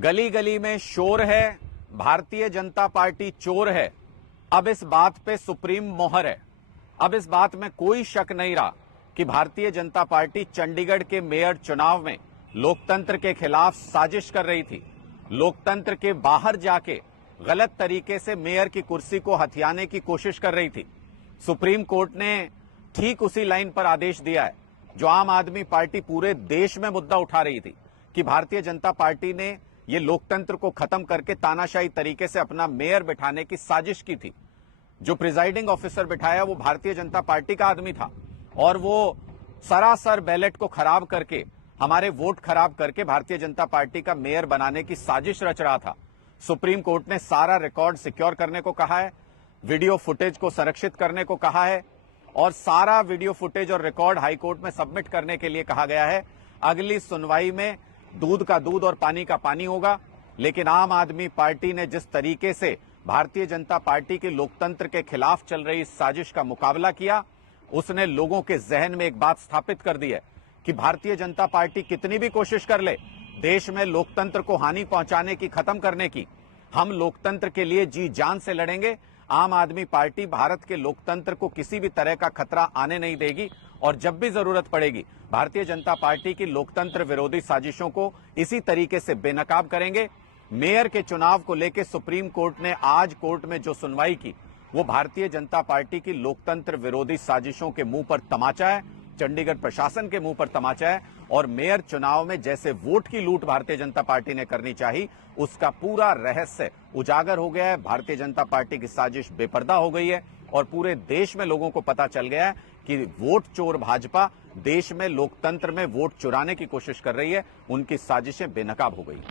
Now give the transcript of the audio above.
गली गली में शोर है, भारतीय जनता पार्टी चोर है। अब इस बात पे सुप्रीम मोहर है। अब इस बात में कोई शक नहीं रहा कि भारतीय जनता पार्टी चंडीगढ़ के मेयर चुनाव में लोकतंत्र के खिलाफ साजिश कर रही थी। लोकतंत्र के बाहर जाके गलत तरीके से मेयर की कुर्सी को हथियाने की कोशिश कर रही थी। सुप्रीम कोर्ट ने ठीक उसी लाइन पर आदेश दिया है जो आम आदमी पार्टी पूरे देश में मुद्दा उठा रही थी कि भारतीय जनता पार्टी ने ये लोकतंत्र को खत्म करके तानाशाही तरीके से अपना मेयर बिठाने की साजिश की थी। जो प्रिजाइडिंग ऑफिसर बिठाया वो भारतीय जनता पार्टी का आदमी था और वो सरासर बैलेट को खराब करके, हमारे वोट खराब करके भारतीय जनता पार्टी का मेयर बनाने की साजिश रच रहा था। सुप्रीम कोर्ट ने सारा रिकॉर्ड सिक्योर करने को कहा है, वीडियो फुटेज को संरक्षित करने को कहा है और सारा वीडियो फुटेज और रिकॉर्ड हाईकोर्ट में सबमिट करने के लिए कहा गया है। अगली सुनवाई में दूध का दूध और पानी का पानी होगा। लेकिन आम आदमी पार्टी ने जिस तरीके से भारतीय जनता पार्टी के लोकतंत्र के खिलाफ चल रही साजिश का मुकाबला किया, उसने लोगों के जहन में एक बात स्थापित कर दी है कि भारतीय जनता पार्टी कितनी भी कोशिश कर ले देश में लोकतंत्र को हानि पहुंचाने की, खत्म करने की, हम लोकतंत्र के लिए जी जान से लड़ेंगे। आम आदमी पार्टी भारत के लोकतंत्र को किसी भी तरह का खतरा आने नहीं देगी और जब भी जरूरत पड़ेगी भारतीय जनता पार्टी की लोकतंत्र विरोधी साजिशों को इसी तरीके से बेनकाब करेंगे। मेयर के चुनाव को लेकर सुप्रीम कोर्ट ने आज कोर्ट में जो सुनवाई की वो भारतीय जनता पार्टी की लोकतंत्र विरोधी साजिशों के मुंह पर तमाचा है, चंडीगढ़ प्रशासन के मुंह पर तमाचा है और मेयर चुनाव में जैसे वोट की लूट भारतीय जनता पार्टी ने करनी चाहिए उसका पूरा रहस्य उजागर हो गया है। भारतीय जनता पार्टी की साजिश बेपर्दा हो गई है और पूरे देश में लोगों को पता चल गया है कि वोट चोर भाजपा देश में लोकतंत्र में वोट चुराने की कोशिश कर रही है। उनकी साजिशें बेनकाब हो गई।